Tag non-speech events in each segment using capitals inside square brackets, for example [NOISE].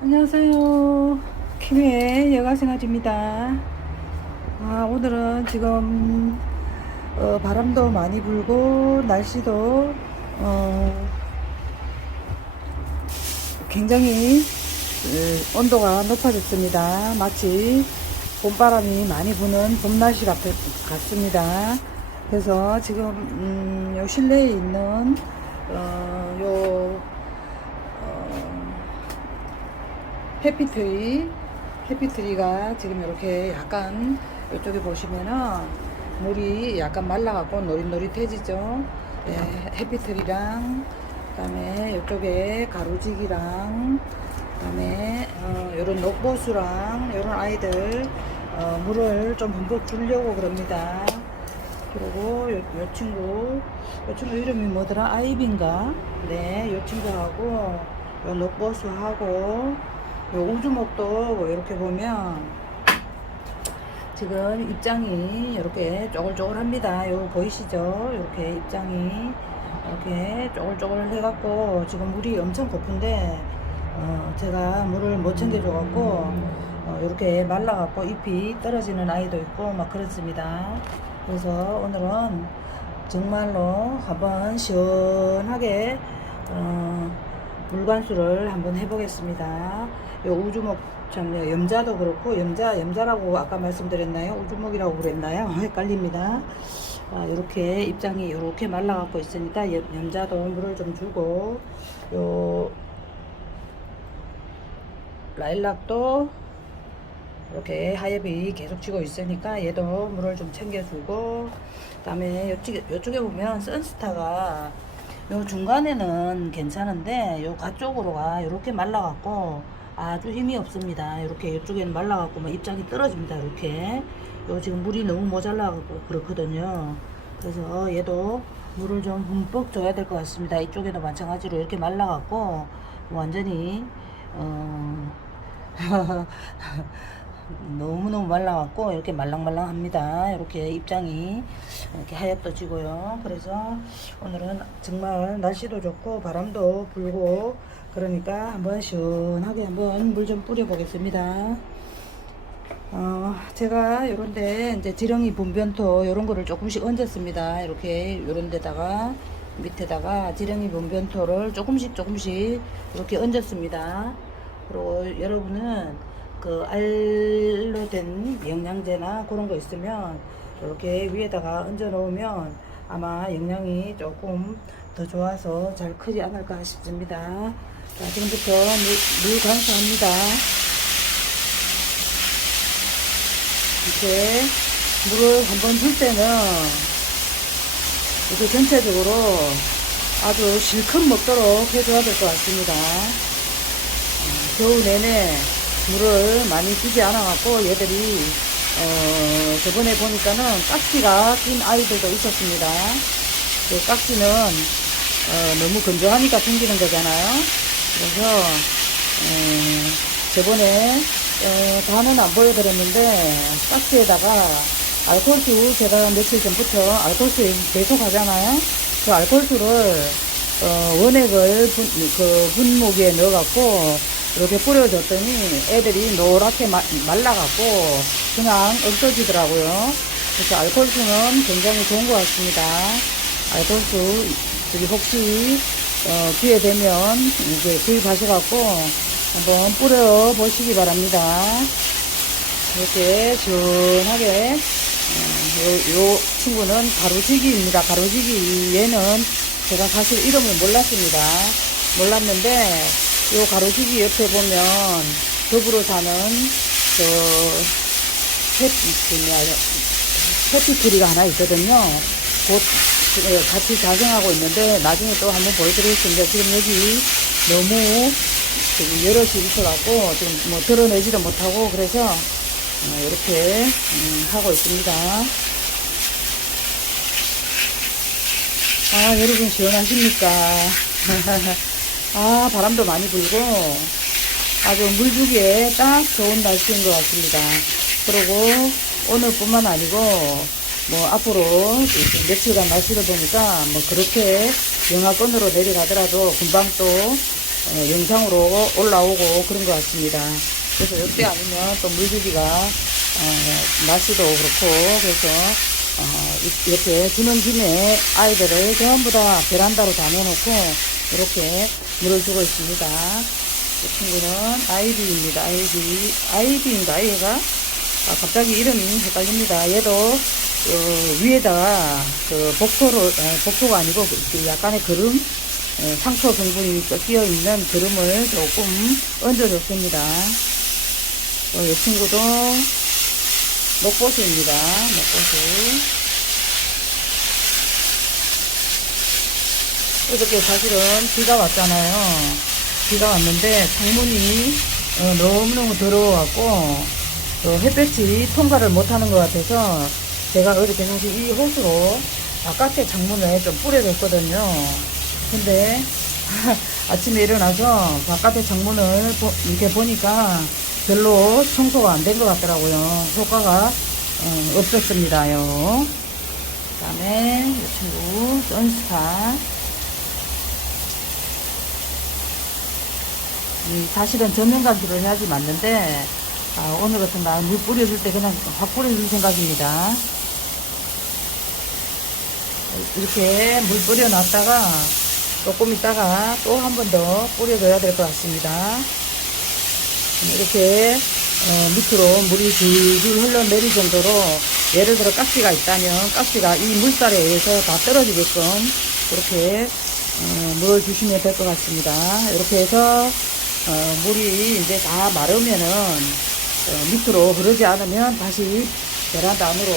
안녕하세요. 김해 여가생활입니다. 아, 오늘은 지금 어, 바람도 많이 불고 날씨도 어, 굉장히 어, 온도가 높아졌습니다. 마치 봄바람이 많이 부는 봄날씨 같, 같습니다. 그래서 지금 음, 요 실내에 있는 어, 요 어, 해피트리 해피트리가 지금 이렇게 약간 이쪽에 보시면은 물이 약간 말라갖고 노릿노릿해지죠. 예, 해피트리랑 그 다음에 이쪽에 가로지기랑 그 다음에 어, 이런 녹보수랑 이런 아이들 어, 물을 좀 흠뻑 주려고 그럽니다. 그리고 요, 요 친구 요 친구 이름이 뭐더라 아이비인가 네요 친구하고 요 녹보수하고 요 우주목도 이렇게 보면 지금 입장이 이렇게 쪼글쪼글합니다. 요 보이시죠? 이렇게 입장이 이렇게 쪼글쪼글 해갖고 지금 물이 엄청 고픈데 어, 제가 물을 못 챙겨줘갖고 어, 이렇게 말라갖고 잎이 떨어지는 아이도 있고 막 그렇습니다. 그래서 오늘은 정말로 한번 시원하게 어, 물관수를 한번 해보겠습니다. 요 우주목 참 염자도 그렇고 염자 염자라고 아까 말씀드렸나요? 우주목이라고 그랬나요? [LAUGHS] 헷갈립니다. 아, 이렇게 입장이 이렇게 말라갖고 있으니까 염- 염자도 물을 좀 주고 요 라일락도 이렇게 하엽이 계속 지고 있으니까 얘도 물을 좀 챙겨주고 그다음에 요쪽에, 요쪽에 보면 선스타가 요 중간에는 괜찮은데 요 가쪽으로가 이렇게 말라갖고 아주 힘이 없습니다. 이렇게 이쪽에는 말라갖고 막 입장이 떨어집니다. 이렇게 요 지금 물이 너무 모자라갖고 그렇거든요. 그래서 얘도 물을 좀 흠뻑 줘야 될 것 같습니다. 이쪽에도 마찬가지로 이렇게 말라갖고 완전히 어 [LAUGHS] 너무너무 말라갖고 이렇게 말랑말랑합니다. 이렇게 입장이 이렇게 하얗도 지고요. 그래서 오늘은 정말 날씨도 좋고 바람도 불고 그러니까 한번 시원하게 한번 물 좀 뿌려 보겠습니다. 어, 제가 요런데 이제 지렁이 분변토 요런 거를 조금씩 얹었습니다. 이렇게 요런 데다가 밑에다가 지렁이 분변토를 조금씩 조금씩 이렇게 얹었습니다. 그리고 여러분은 그 알로 된 영양제나 그런 거 있으면 이렇게 위에다가 얹어 놓으면 아마 영양이 조금 더 좋아서 잘 크지 않을까 싶습니다. 자, 지금부터 물, 물 간수합니다. 이렇게 물을 한 번 줄 때는 이렇게 전체적으로 아주 실컷 먹도록 해줘야 될 것 같습니다. 겨우 내내 물을 많이 주지 않아갖고 얘들이 어 저번에 보니까는 깍지가 낀 아이들도 있었습니다. 그 깍지는 어 너무 건조하니까 생기는 거잖아요. 그래서 어 저번에 어 다는 안 보여드렸는데 깍지에다가 알콜수 제가 며칠 전부터 알콜수 계속 하잖아요. 그 알콜수를 어 원액을 분, 그 분무기에 넣어갖고 이렇게 뿌려줬더니 애들이 노랗게 마- 말라갖고 그냥 없어지더라고요. 그래서 알콜수는 굉장히 좋은 것 같습니다. 알콜수 저기 혹시 어, 기회 되면 이제 구입하셔갖고 한번 뿌려 보시기 바랍니다. 이렇게 시원하게 어, 요, 요 친구는 가로지기입니다. 가로지기 얘는 제가 사실 이름을 몰랐습니다. 몰랐는데 요 가로지기 옆에 보면 더불어 사는 저 햇, 그 해피트리가 하나 있거든요. 곧 어, 같이 자생하고 있는데 나중에 또 한번 보여드리겠습니다. 지금 여기 너무 여럿이 있어갖고 지금 뭐 드러내지도 못하고 그래서 어, 이렇게 음, 하고 있습니다. 아 여러분 시원하십니까? [LAUGHS] 아 바람도 많이 불고 아주 물주기에 딱 좋은 날씨인 것 같습니다. 그리고 오늘뿐만 아니고 뭐 앞으로 며칠간 날씨를 보니까 뭐 그렇게 영하권으로 내려가더라도 금방 또 어, 영상으로 올라오고 그런 것 같습니다. 그래서 이때 아니면 또 물주기가 어, 날씨도 그렇고 그래서 어, 이- 이렇게 주는 김에 아이들을 전부 다 베란다로 다 내놓고 이렇게 물을 주고 있습니다. 이 친구는 아이비입니다. 아이비 아이비인가 얘가? 아, 갑자기 이름이 헷갈립니다. 얘도 어, 위에다가 그 복토를 아, 복토가 아니고 그- 그 약간의 그름 어, 상토 성분이 끼어 있는 그름을 조금 얹어줬습니다. 어, 이 친구도 녹보수입니다. 녹보수. 어저께 사실은 비가 왔잖아요. 비가 왔는데 창문이 어, 너무너무 더러워갖고 또 햇볕이 통과를 못하는 것 같아서 제가 어저께 사실 이 호수로 바깥에 창문에 좀 뿌려줬거든요. 근데 [LAUGHS] 아침에 일어나서 바깥에 창문을 보- 이렇게 보니까 별로 청소가 안 된 것 같더라고요. 효과가 어, 없었습니다요. 그 다음에 이 친구 선스타 사실은 전면감기를 해야지 맞는데 아, 오늘 같은 날 물 뿌려줄 때 그냥 확 뿌려줄 생각입니다. 이렇게 물 뿌려놨다가 조금 있다가 또 한 번 더 뿌려줘야 될 것 같습니다. 이렇게 어, 밑으로 물이 줄줄 흘러내릴 정도로 예를 들어 가스가 있다면 가스가 이 물살에 의해서 다 떨어지게끔 그렇게 어, 물을 주시면 될 것 같습니다. 이렇게 해서 어, 물이 이제 다 마르면은 어, 밑으로 흐르지 않으면 다시 베란다 안으로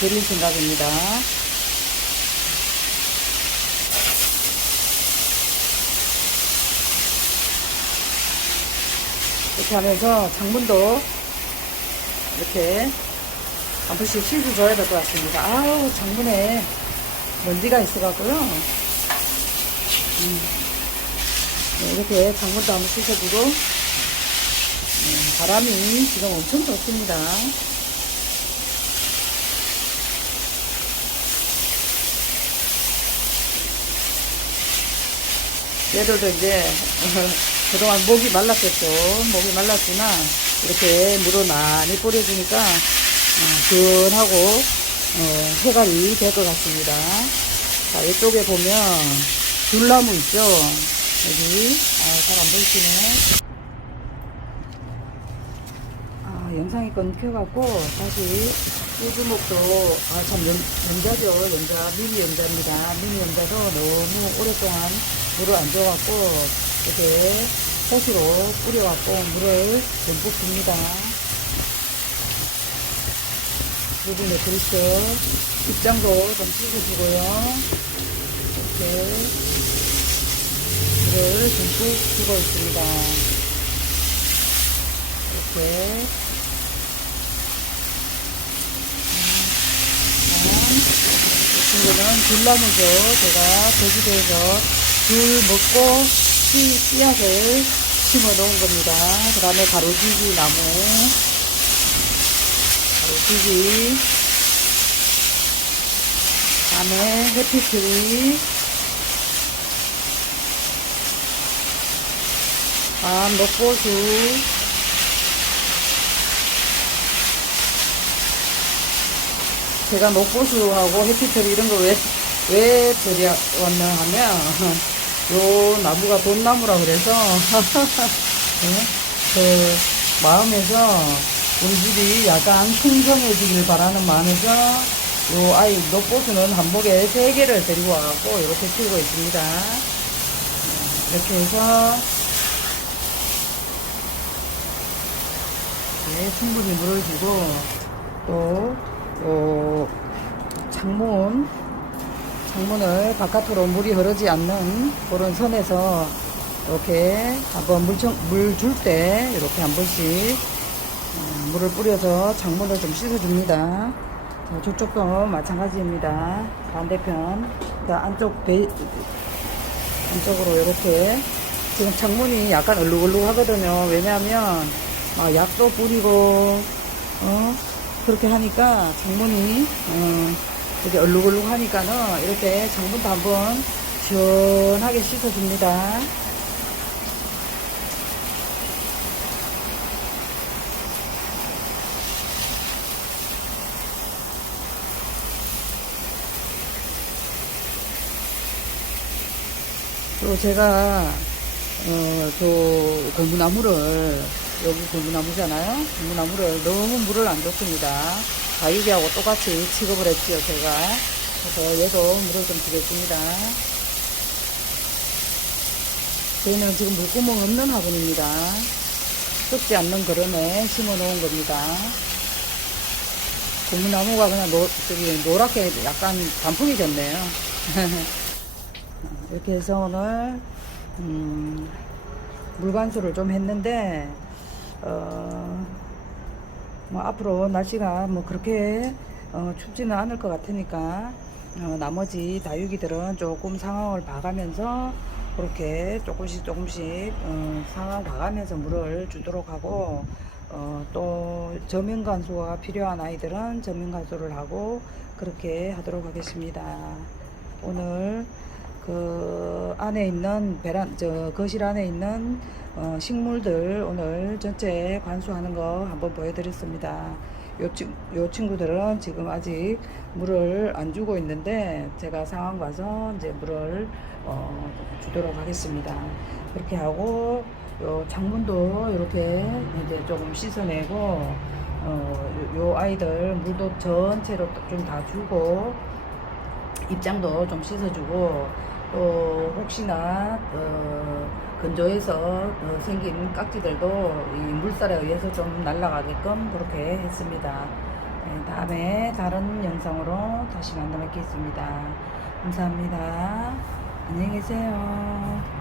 드릴 생각입니다. 이렇게 하면서 창문도 이렇게 한 번씩 씻어줘야 될 것 같습니다. 아우 창문에 먼지가 있어갖고요. 음. 네, 이렇게 창문도 한번 씻어주고 음, 바람이 지금 엄청 좋습니다. 얘들도 이제 [LAUGHS] 그동안 목이 말랐겠죠. 목이 말랐지만 이렇게 물을 많이 뿌려주니까 어, 시원하고 어, 해갈이 될 것 같습니다. 자, 이쪽에 보면 귤나무 있죠. 여기. 아, 잘 안 보이시네. 아, 영상이 끊겨갖고 다시 우주목도 아참 연자죠. 연자 미니 연자입니다. 미니 연자도 너무 오랫동안 물을 안 줘갖고 이렇게 호수로 뿌려갖고 물을 듬뿍 줍니다. 부분에 그리스 입장도 좀 씻어주고요. 이렇게 물을 듬뿍 주고 있습니다 이렇게 이 친구는 귤나무죠. 제가 제주도에서 귤 먹고 씨, 씨앗을 심어 놓은 겁니다. 그 다음에 가로지기 나무. 가로지기. 그 다음에 해피트리. 다음 녹보수. 제가 녹보수하고 해피터리 이런 거 왜, 왜 들여왔나 하면, [LAUGHS] 요 나무가 돈나무라 그래서, [LAUGHS] 네? 그, 마음에서 우리 집이 약간 풍성해지길 바라는 마음에서, 요 아이 녹보수는 한목에 세 개를 데리고 와갖고 이렇게 키우고 있습니다. 네, 이렇게 해서, 네, 충분히 물을 주고, 또, 요 창문 창문을 바깥으로 물이 흐르지 않는 그런 선에서 이렇게 한번 물 줄 때 이렇게 한 번씩 어, 물을 뿌려서 창문을 좀 씻어줍니다. 자, 저쪽도 마찬가지입니다. 반대편 자, 안쪽 배 안쪽으로 이렇게 지금 창문이 약간 얼룩얼룩 하거든요. 왜냐하면 어, 약도 뿌리고 어? 그렇게 하니까 장문이 어, 이렇게 얼룩얼룩 하니까는 이렇게 장문도 한번 시원하게 씻어줍니다. 또 제가 어, 저 고무나무를 여기 고무나무잖아요. 고무나무를 너무 물을 안 줬습니다. 다육이하고 똑같이 취급을 했지요, 제가. 그래서 얘도 물을 좀 주겠습니다. 저희는 지금 물구멍 없는 화분입니다. 썩지 않는 그릇에 심어 놓은 겁니다. 고무나무가 그냥 노, 저기 노랗게 약간 단풍이 됐네요. [LAUGHS] 이렇게 해서 오늘 음, 물관수를 좀 했는데 어, 뭐 앞으로 날씨가 뭐 그렇게 어, 춥지는 않을 것 같으니까 어, 나머지 다육이들은 조금 상황을 봐가면서 그렇게 조금씩 조금씩 어, 상황 봐가면서 물을 주도록 하고 어, 또 저면 간수가 필요한 아이들은 저면 간수를 하고 그렇게 하도록 하겠습니다. 오늘 그 안에 있는 베란 저 거실 안에 있는 어, 식물들 오늘 전체 관수하는 거 한번 보여드렸습니다. 요, 친- 요 친구들은 지금 아직 물을 안 주고 있는데 제가 상황 봐서 이제 물을 어, 주도록 하겠습니다. 그렇게 하고 요 창문도 이렇게 이제 조금 씻어내고 어, 요, 요 아이들 물도 전체로 좀 다 주고 입장도 좀 씻어주고 또 혹시나 어, 건조해서 어, 생긴 깍지들도 이 물살에 의해서 좀 날아가게끔 그렇게 했습니다. 네, 다음에 다른 영상으로 다시 만나 뵙겠습니다. 감사합니다. 안녕히 계세요.